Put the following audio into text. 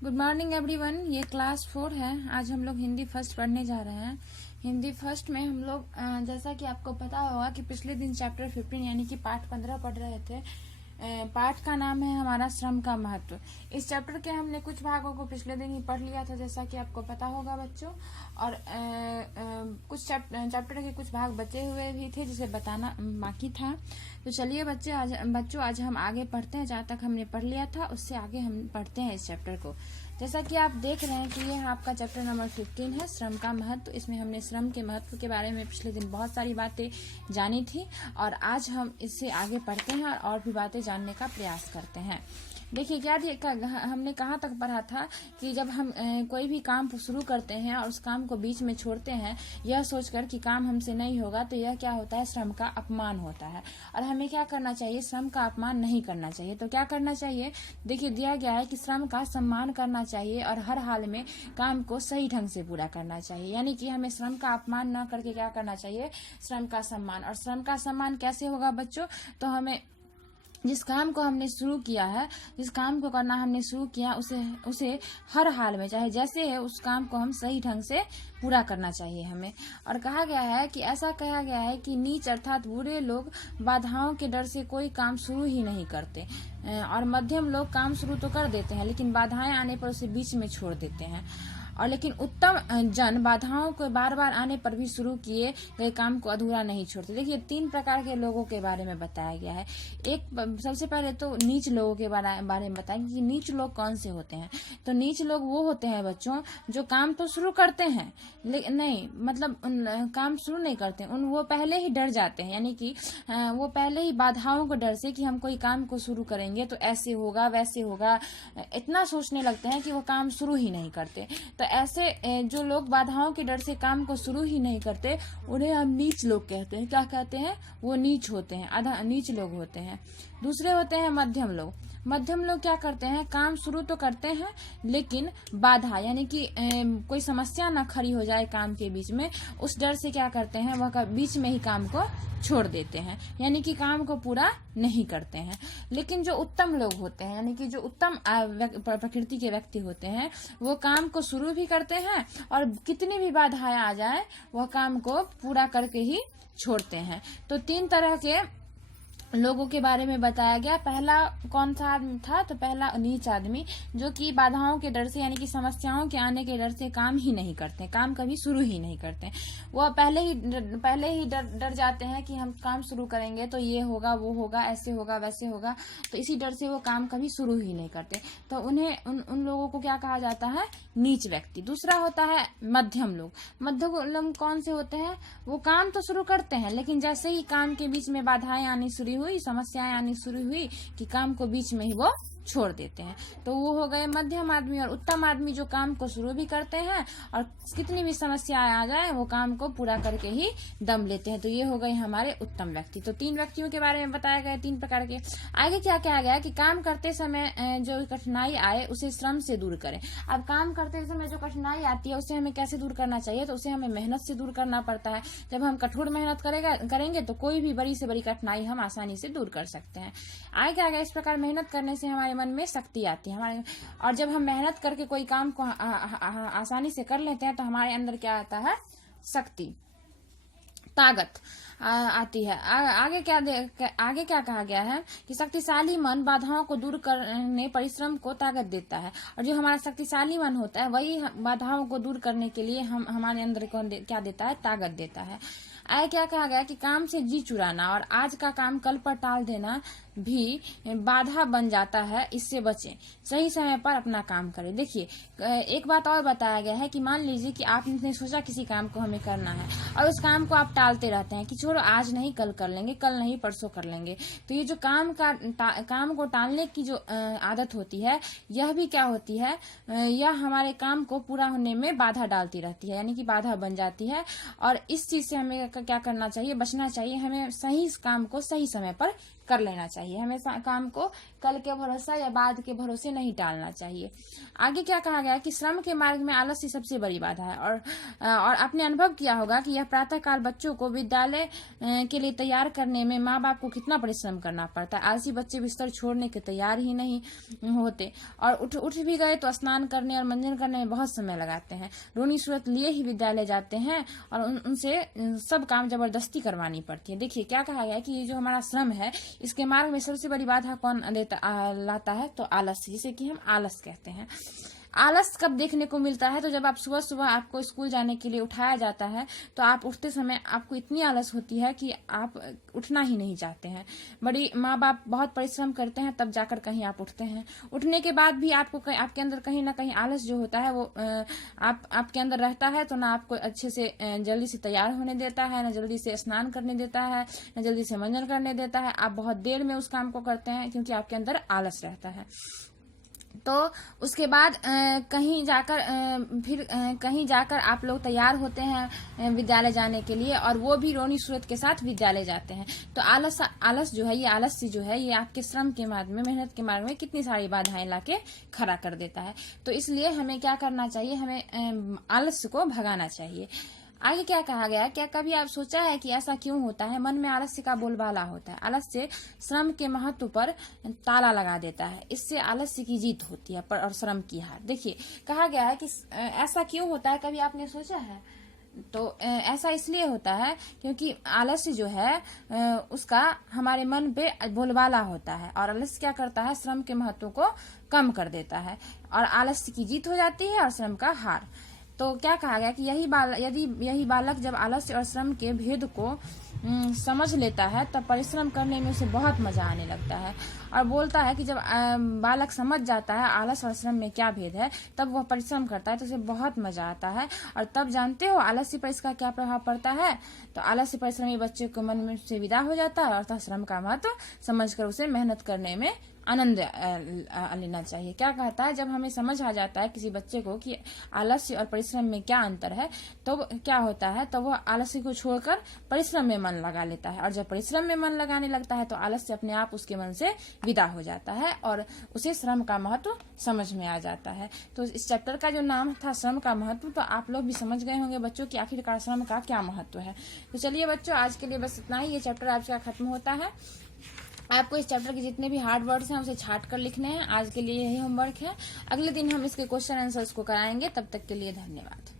Good morning everyone. ये class 4 है। आज हम लोग हिंदी फर्स्ट पढ़ने जा रहे हैं। हिंदी फर्स्ट में हम लोग जैसा कि आपको पता होगा कि पिछले दिन चैप्टर 15 यानी कि पाठ 15 पढ़ रहे थे। पाठ का नाम है हमारा श्रम का महत्व। इस चैप्टर के हमने कुछ भागों को पिछले दिन ही पढ़ लिया था, जैसा कि आपको पता होगा बच्चों। और कुछ चैप्टर के कुछ भाग बचे हुए भी थे जिसे बताना बाकी था। तो चलिए बच्चों आज हम आगे पढ़ते हैं। जहाँ तक हमने पढ़ लिया था उससे आगे हम पढ़ते हैं इस चैप्टर को। जैसा कि आप देख रहे हैं कि ये आपका चैप्टर नंबर 15 है, श्रम का महत्व। इसमें हमने श्रम के महत्व के बारे में पिछले दिन बहुत सारी बातें जानी थी और आज हम इससे आगे पढ़ते हैं और भी बातें जानने का प्रयास करते हैं। देखिए हमने कहाँ तक पढ़ा था कि जब हम कोई भी काम शुरू करते हैं और उस काम को बीच में छोड़ते हैं यह सोचकर कि काम हमसे नहीं होगा, तो यह क्या होता है, श्रम का अपमान होता है। और हमें क्या करना चाहिए, श्रम का अपमान नहीं करना चाहिए। तो क्या करना चाहिए, देखिए दिया गया है कि श्रम का सम्मान करना चाहिए और हर हाल में काम को सही ढंग से पूरा करना चाहिए। यानी कि हमें श्रम का अपमान न करके क्या करना चाहिए, श्रम का सम्मान। और श्रम का सम्मान कैसे होगा बच्चों, तो हमें जिस काम को हमने शुरू किया है, जिस काम को करना हमने शुरू किया उसे हर हाल में चाहे जैसे है उस काम को हम सही ढंग से पूरा करना चाहिए हमें। और कहा गया है कि ऐसा कहा गया है कि नीच अर्थात बुरे लोग बाधाओं के डर से कोई काम शुरू ही नहीं करते और मध्यम लोग काम शुरू तो कर देते हैं लेकिन बाधाएं आने पर उसे बीच में छोड़ देते हैं। और लेकिन उत्तम जन बाधाओं को बार बार आने पर भी शुरू किए गए काम को अधूरा नहीं छोड़ते। देखिए 3 प्रकार के लोगों के बारे में बताया गया है। एक सबसे पहले तो नीच लोगों के बारे में बताएंगे कि नीच लोग कौन से होते हैं। तो नीच लोग वो होते हैं बच्चों जो काम तो शुरू करते हैं लेकिन नहीं मतलब काम शुरू नहीं करते, वो पहले ही डर जाते हैं। यानी कि वो पहले ही बाधाओं को डर से कि हम कोई काम को शुरू करेंगे तो ऐसे होगा वैसे होगा, इतना सोचने लगते हैं कि वो काम शुरू ही नहीं करते। तो ऐसे जो लोग बाधाओं के डर से काम को शुरू ही नहीं करते उन्हें हम नीच लोग कहते हैं। क्या कहते हैं, वो नीच होते हैं, आधा नीच लोग होते हैं। दूसरे होते हैं मध्यम लोग। मध्यम लोग क्या करते हैं, काम शुरू तो करते हैं लेकिन बाधा यानी कि कोई समस्या ना खड़ी हो जाए काम के बीच में, उस डर से क्या करते हैं, वह बीच में ही काम को छोड़ देते हैं, यानी कि काम को पूरा नहीं करते हैं। लेकिन जो उत्तम लोग होते हैं यानी कि जो उत्तम प्रकृति के व्यक्ति होते हैं वो काम को शुरू भी करते हैं और कितनी भी बाधाएं आ जाए वह काम को पूरा करके ही छोड़ते हैं। तो 3 तरह के लोगों के बारे में बताया गया। पहला कौन सा आदमी था, तो पहला नीच आदमी जो कि बाधाओं के डर से यानी कि समस्याओं के आने के डर से काम ही नहीं करते, काम कभी शुरू ही नहीं करते। वो पहले ही डर जाते हैं कि हम काम शुरू करेंगे तो ये होगा वो होगा ऐसे होगा वैसे होगा, तो इसी डर से वो काम कभी शुरू ही नहीं करते। तो उन्हें उन लोगों को क्या कहा जाता है, नीच व्यक्ति। दूसरा होता है मध्यम लोग। मध्यम लोग कौन से होते हैं, वो काम तो शुरू करते हैं लेकिन जैसे ही काम के बीच में बाधाएं आनी शुरू हुई, समस्याएं आनी शुरू हुई कि काम को बीच में ही वो छोड़ देते हैं। तो वो हो गए मध्यम आदमी। और उत्तम आदमी जो काम को शुरू भी करते हैं और कितनी भी समस्याएं आ जाए वो काम को पूरा करके ही दम लेते हैं। तो ये हो गए हमारे उत्तम व्यक्ति। तो 3 व्यक्तियों के बारे में बताया गया, 3 प्रकार के। आगे क्या कहा गया कि काम करते समय जो कठिनाई आए उसे श्रम से दूर करें। अब काम करते समय जो कठिनाई आती है उसे हमें कैसे दूर करना चाहिए, तो उसे हमें मेहनत से दूर करना पड़ता है। जब हम कठोर मेहनत करेंगे तो कोई भी बड़ी से बड़ी कठिनाई हम आसानी से दूर कर सकते हैं। आगे क्या गया, इस प्रकार मेहनत करने से हमारे मन में शक्ति आती है हमारे, और जब हम मेहनत करके कोई काम को आसानी से कर लेते हैं तो हमारे अंदर क्या आता है, शक्ति, ताकत आती है। आगे क्या कहा गया है कि शक्तिशाली मन बाधाओं को दूर करने परिश्रम को ताकत देता है। और जो हमारा शक्तिशाली मन होता है वही बाधाओं को दूर करने के लिए हमारे अंदर क्या देता है, ताकत देता है। आगे क्या कहा गया कि काम से जी चुराना और आज का काम कल पर टाल देना भी बाधा बन जाता है, इससे बचें, सही समय पर अपना काम करें। देखिए एक बात और बताया गया है कि मान लीजिए कि आपने सोचा किसी काम को हमें करना है और उस काम को आप टालते रहते हैं कि छोड़ो आज नहीं कल कर लेंगे, कल नहीं परसों कर लेंगे। तो ये जो काम को टालने की जो आदत होती है यह भी क्या होती है, यह हमारे काम को पूरा होने में बाधा डालती रहती है, यानी कि बाधा बन जाती है। और इस चीज से हमें क्या करना चाहिए, बचना चाहिए। हमें सही काम को सही समय पर कर लेना चाहिए। हमें काम को कल के भरोसा या बाद के भरोसे नहीं टालना चाहिए। आगे क्या कहा गया कि श्रम के मार्ग में आलस्य सबसे बड़ी बाधा है। और आपने अनुभव किया होगा कि यह प्रातःकाल बच्चों को विद्यालय के लिए तैयार करने में माँ बाप को कितना परिश्रम करना पड़ता है। आलसी बच्चे बिस्तर छोड़ने के तैयार ही नहीं होते, और उठ भी गए तो स्नान करने और मंजन करने में बहुत समय लगाते हैं। रोनी सूरत लिए ही विद्यालय जाते हैं और उनसे सब काम जबरदस्ती करवानी पड़ती है। देखिए क्या कहा गया है कि ये जो हमारा श्रम है, इसके मार्ग में सबसे बड़ी बाधा कौन लाता है, तो आलस्य, जिसे कि हम आलस कहते हैं। आलस कब देखने को मिलता है, तो जब आप सुबह सुबह आपको स्कूल जाने के लिए उठाया जाता है तो आप उठते समय आपको इतनी आलस होती है कि आप उठना ही नहीं चाहते हैं। बड़ी माँ बाप बहुत परिश्रम करते हैं तब जाकर कहीं आप उठते हैं। उठने के बाद भी आपको आपके अंदर कहीं ना कहीं आलस जो होता है वो आपके अंदर रहता है, तो ना आपको अच्छे से जल्दी से तैयार होने देता है, ना जल्दी से स्नान करने देता है, ना जल्दी से मंजन करने देता है। आप बहुत देर में उस काम को करते हैं क्योंकि आपके अंदर आलस रहता है। तो उसके बाद कहीं जाकर आप लोग तैयार होते हैं विद्यालय जाने के लिए, और वो भी रोनी सूरत के साथ विद्यालय जाते हैं। तो आलस जो है, ये आलस्य जो है, ये आपके श्रम के मार्ग में, मेहनत के मार्ग में कितनी सारी बाधाएं लाके खड़ा कर देता है। तो इसलिए हमें क्या करना चाहिए, हमें आलस्य को भगाना चाहिए। आगे क्या कहा गया, क्या कभी आप सोचा है कि ऐसा क्यों होता है? मन में आलस्य का बोलबाला होता है। आलस्य श्रम के महत्व पर ताला लगा देता है। इससे आलस्य की जीत होती है और श्रम की हार। देखिए कहा गया है कि ऐसा क्यों होता है, कभी आपने सोचा है? तो ऐसा इसलिए होता है क्योंकि आलस्य जो है उसका हमारे मन पे बोलबाला होता है, और आलस्य क्या करता है, श्रम के महत्व को कम कर देता है, और आलस्य की जीत हो जाती है और श्रम का हार। तो क्या कहा गया कि यही बालक जब आलस्य और श्रम के भेद को समझ लेता है तब परिश्रम करने में उसे बहुत मजा आने लगता है। और बोलता है कि जब बालक समझ जाता है आलस और श्रम में क्या भेद है, तब वह परिश्रम करता है तो उसे बहुत मजा आता है। और तब जानते हो आलस्य पर इसका क्या प्रभाव पड़ता है, तो आलस्य परिश्रमी बच्चे को मन में से विदा हो जाता है, और श्रम का महत्व समझकर उसे मेहनत करने में आनंद लेना चाहिए। क्या कहता है, जब हमें समझ आ जाता है किसी बच्चे को कि आलस्य और परिश्रम में क्या अंतर है, तो क्या होता है, तो वह आलस्य को छोड़कर परिश्रम में मन लगा लेता है, और जब परिश्रम में मन लगाने लगता है तो आलस्य अपने आप उसके मन से विदा हो जाता है और उसे श्रम का महत्व समझ में आ जाता है। तो इस चैप्टर का जो नाम था श्रम का महत्व, तो आप लोग भी समझ गए होंगे बच्चों कि आखिरकार श्रम का क्या महत्व है। तो चलिए बच्चों, आज के लिए बस इतना ही। ये चैप्टर आपका खत्म होता है। आपको इस चैप्टर के जितने भी हार्ड वर्ड्स हैं उसे छाट कर लिखने हैं। आज के लिए यही होमवर्क है। अगले दिन हम इसके क्वेश्चन आंसर्स को कराएंगे। तब तक के लिए धन्यवाद।